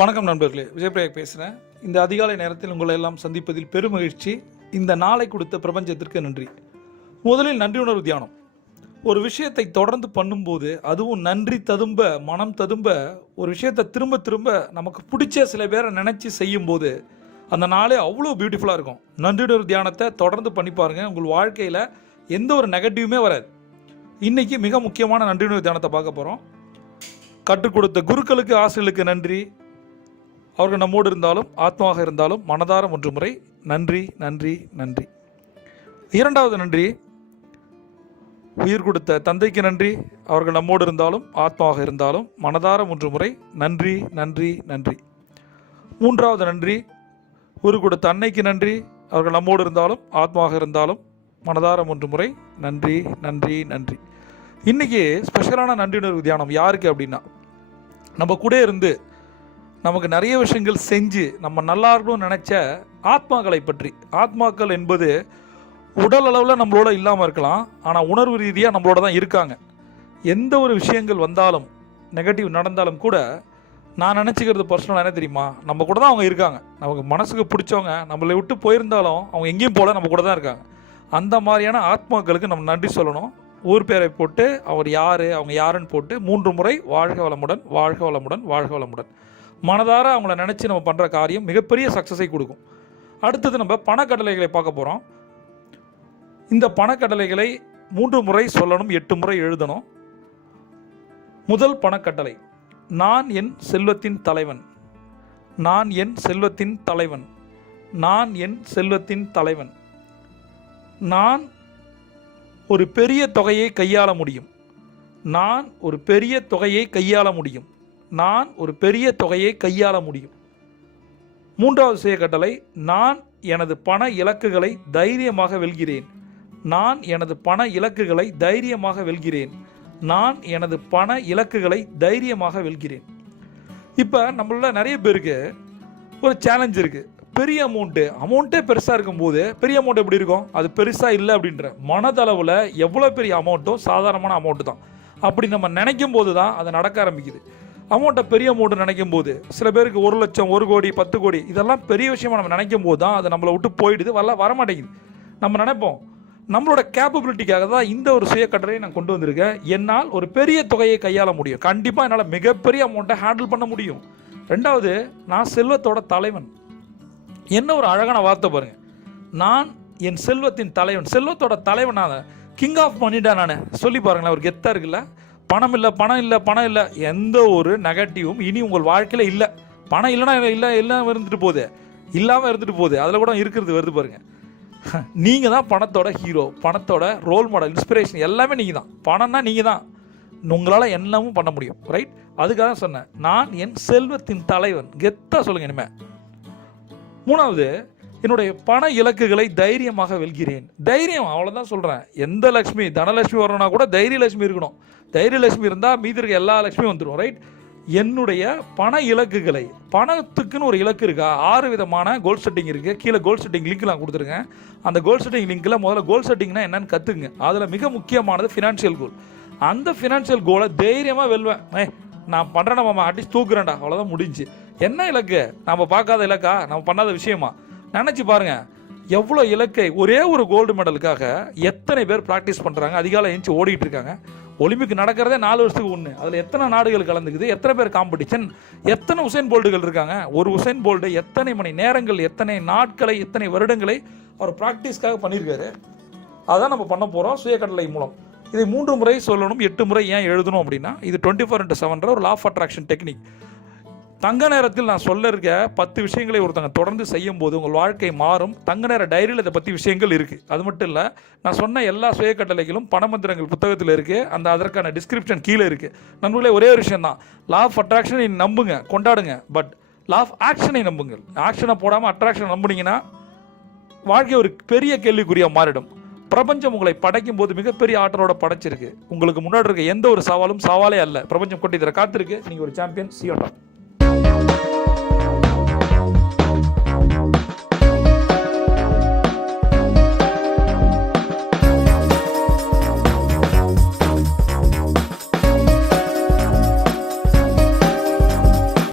வணக்கம் நண்பர்களே, விஜயபிரயாக் பேசுகிறேன். இந்த அதிகாலை நேரத்தில் உங்களை எல்லாம் சந்திப்பதில் பெருமகிழ்ச்சி. இந்த நாளை கொடுத்த பிரபஞ்சத்திற்கு நன்றி. முதலில் நன்றி உணர்வு தியானம். ஒரு விஷயத்தை தொடர்ந்து பண்ணும்போது, அதுவும் நன்றி ததும்ப, மனம் ததும்ப, ஒரு விஷயத்தை திரும்ப திரும்ப நமக்கு பிடிச்ச சில பேரை நினச்சி செய்யும்போது அந்த நாளே அவ்வளோ பியூட்டிஃபுல்லாக இருக்கும். நன்றி உணர்வு தியானத்தை தொடர்ந்து பண்ணி பாருங்கள். உங்கள் வாழ்க்கையில் எந்த ஒரு நெகட்டிவுமே வராது. இன்றைக்கி மிக முக்கியமான நன்றி உணர்வு தியானத்தை பார்க்க போகிறோம். கற்றுக் கொடுத்த குருக்களுக்கு, ஆசிரியர்களுக்கு நன்றி. அவர்கள் நம்மோடு இருந்தாலும் ஆத்மாவாக இருந்தாலும் மனதார ஒன்று முறை நன்றி நன்றி நன்றி. இரண்டாவது நன்றி, உயிர் கொடுத்த தந்தைக்கு நன்றி. அவர்கள் நம்மோடு இருந்தாலும் ஆத்மாவாக இருந்தாலும் மனதார ஒன்று முறை நன்றி நன்றி நன்றி. மூன்றாவது நன்றி, உயிர் கொடுத்த அன்னைக்கு நன்றி. அவர்கள் நம்மோடு இருந்தாலும் ஆத்மாவாக இருந்தாலும் மனதார ஒன்று முறை நன்றி நன்றி நன்றி. இன்றைக்கி ஸ்பெஷலான நன்றி உணர்வு தியானம் யாருக்கு அப்படின்னா, நம்ம கூட இருந்து நமக்கு நிறைய விஷயங்கள் செஞ்சு நம்ம நல்லா இருக்கணும்னு நினச்ச ஆத்மாக்களை பற்றி. ஆத்மாக்கள் என்பது உடல் அளவில் நம்மளோட இல்லாமல் இருக்கலாம், ஆனால் உணர்வு ரீதியாக நம்மளோட தான் இருக்காங்க. எந்த ஒரு விஷயங்கள் வந்தாலும், நெகட்டிவ் நடந்தாலும் கூட நான் நினச்சிக்கிறது பர்சனலாக என்ன தெரியுமா, நம்ம கூட தான் அவங்க இருக்காங்க. நமக்கு மனசுக்கு பிடிச்சவங்க நம்மளை விட்டு போயிருந்தாலும் அவங்க எங்கேயும் போல நம்ம கூட தான் இருக்காங்க. அந்த மாதிரியான ஆத்மாக்களுக்கு நம்ம நன்றி சொல்லணும். ஊர் பேரை போட்டு அவர் யார், அவங்க யாருன்னு போட்டு 3 முறை வாழ்க வளமுடன், வாழ்க வளமுடன், வாழ்க வளமுடன். மனதார அவங்கள நினச்சி நம்ம பண்ணுற காரியம் மிகப்பெரிய சக்ஸஸை கொடுக்கும். அடுத்தது நம்ம பணக்கட்டளைகளை பார்க்க போகிறோம். இந்த பணக்கட்டளைகளை 3 முறை சொல்லணும், 8 முறை எழுதணும். முதல் பணக்கட்டளை, நான் என் செல்வத்தின் தலைவன். நான் என் செல்வத்தின் தலைவன். நான் என் செல்வத்தின் தலைவன். நான் ஒரு பெரிய தொகையை கையாள முடியும். நான் ஒரு பெரிய தொகையை கையாள முடியும். நான் ஒரு பெரிய தொகையை கையாள முடியும். மூன்றாவது சுய கட்டளை, நான் எனது பண இலக்குகளை தைரியமாக வெல்கிறேன். நான் எனது பண இலக்குகளை தைரியமாக வெல்கிறேன். நான் எனது பண இலக்குகளை தைரியமாக வெல்கிறேன். இப்போ நம்மள நிறைய பேருக்கு ஒரு சேலஞ்ச் இருக்குது. பெரிய அமௌண்ட்டே பெருசாக இருக்கும்போது பெரிய அமௌண்ட் எப்படி இருக்கும், அது பெருசாக இல்லை அப்படின்ற மனதளவில் எவ்வளோ பெரிய அமௌண்ட்டோ சாதாரணமான அமௌண்ட்டு தான். அப்படி நம்ம நினைக்கும் போது தான் அது நடக்க ஆரம்பிக்குது. அமௌண்ட்டை பெரிய அமௌண்ட்டு நினைக்கும் போது, சில பேருக்கு 1 லட்சம், 1 கோடி, 10 கோடி, இதெல்லாம் பெரிய விஷயமா நம்ம நினைக்கும் போது தான் அது நம்மளை விட்டு போயிடுது, வரமாட்டேங்குது. நம்ம நினைப்போம் நம்மளோட கேப்பபிலிட்டிக்காக தான் இந்த ஒரு சுய கட்டளையை நான் கொண்டு வந்திருக்கேன். என்னால் ஒரு பெரிய தொகையை கையாள முடியும். கண்டிப்பாக என்னால் மிகப்பெரிய அமௌண்ட்டை ஹேண்டில் பண்ண முடியும். ரெண்டாவது, நான் செல்வத்தோட தலைவன். என்ன ஒரு அழகான வார்த்தை பாருங்க. நான் என் செல்வத்தின் தலைவன். செல்வத்தோட தலைவன் நான், கிங் ஆஃப் மணிடா நான். சொல்லி பாருங்களேன், ஒரு கெத்தாக இருக்குல்ல. பணம் இல்லை, பணம் இல்லை, பணம் இல்லை, எந்த ஒரு நெகட்டிவும் இனி உங்கள் வாழ்க்கையில் இல்லை. பணம் இல்லைனா எல்லாம் இருந்துட்டு போகுது, இல்லாமல் இருந்துட்டு போகுது, அதில் கூட இருக்கிறது வருது பாருங்க. நீங்கள் தான் பணத்தோட ஹீரோ, பணத்தோட ரோல் மாடல், இன்ஸ்பிரேஷன் எல்லாமே நீங்கள் தான். பணம்னா நீங்கள் தான். உங்களால் எல்லாமும் பண்ண முடியும், ரைட்? அதுக்காக சொன்னேன், நான் என் செல்வத்தின் தலைவன். கெத்தாக சொல்லுங்கள் இனிமேல். மூணாவது, என்னுடைய பண இலக்குகளை தைரியமாக வெல்கிறேன். தைரியம், அவ்வளோதான் சொல்கிறேன். எந்த லட்சுமி, தனலட்சுமி வரணும்னா கூட தைரியலட்சுமி இருக்கணும். தைரியலட்சுமி இருந்தால் மீதி இருக்க எல்லா லட்சுமியும் வந்துடும், ரைட்? என்னுடைய பண இலக்குகளை, பணத்துக்குன்னு ஒரு இலக்கு இருக்கா? 6 விதமான கோல் செட்டிங் இருக்குது. கீழே கோல் செட்டிங் லிங்க் நான் கொடுத்துருக்கேன். அந்த கோல் செட்டிங் லிங்க்கில் முதல்ல கோல் செட்டிங்னா என்னன்னு கற்றுக்குங்க. அதில் மிக முக்கியமானது ஃபினான்ஷியல் கோல். அந்த ஃபினான்ஷியல் கோலை தைரியமாக வெல்வேன். நான் பண்ணுறேன், நம்ம அட்லீஸ்ட் தூக்குறேன்டா, அவ்வளோதான், முடிஞ்சு. என்ன இலக்கு? நம்ம பார்க்காத இலக்கா, நம்ம பண்ணாத விஷயமா? நினச்சி பாருங்கள், எவ்வளோ இலக்கை. ஒரே ஒரு கோல்டு மெடலுக்காக எத்தனை பேர் ப்ராக்டிஸ் பண்ணுறாங்க, அதிகாலை எழுந்து ஓடிட்டு இருக்காங்க. ஒலிம்பிக் நடக்கிறதே 4 வருஷத்துக்கு 1. அதில் எத்தனை நாடுகள் கலந்துக்குது, எத்தனை பேர் காம்படிஷன், எத்தனை உசைன் போல்ட்டுகள் இருக்காங்க. ஒரு உசைன் போல்ட்டு எத்தனை மணி நேரங்கள், எத்தனை நாட்களை, எத்தனை வருடங்களை அவர் ப்ராக்டிஸ்க்காக பண்ணியிருக்காரு. அதான் நம்ம பண்ண போகிறோம் சுய கட்டளை மூலம். இதை 3 முறை சொல்லணும், 8 முறை ஏன் எழுதணும் அப்படின்னா, இது 24/7 ஒரு லா ஆஃப் அட்ராக்ஷன் டெக்னிக். தங்க நேரத்தில் நான் சொல்ல இருக்க 10 விஷயங்களை ஒருத்தங்க தொடர்ந்து செய்யும் போது உங்கள் வாழ்க்கை மாறும். தங்க நேர டைரியில் இதை பற்றி விஷயங்கள் இருக்குது. அது மட்டும் இல்லை, நான் சொன்ன எல்லா சுய கட்டளைகளும் பணமந்திரங்கள் புத்தகத்தில் இருக்குது. அதற்கான டிஸ்கிரிப்ஷன் கீழே இருக்குது. நண்பர்களே, ஒரே ஒரு விஷயம் தான், லா ஆஃப் அட்ராக்ஷனை நம்புங்க, கொண்டாடுங்க. பட் லா ஆஃப் ஆக்ஷனை நம்புங்கள். ஆக்ஷனை போடாமல் அட்ராக்ஷன் நம்புனீங்கன்னா வாழ்க்கை ஒரு பெரிய கேள்விக்குறியாக மாறிடும். பிரபஞ்சம் உங்களை படைக்கும் போது மிகப்பெரிய ஆற்றலோட படைச்சிருக்கு. உங்களுக்கு முன்னாடி இருக்க எந்த ஒரு சவாலும் சவாலே அல்ல. பிரபஞ்சம் கொண்டு இதில் காத்திருக்கு. நீங்கள் ஒரு champion. See you on top.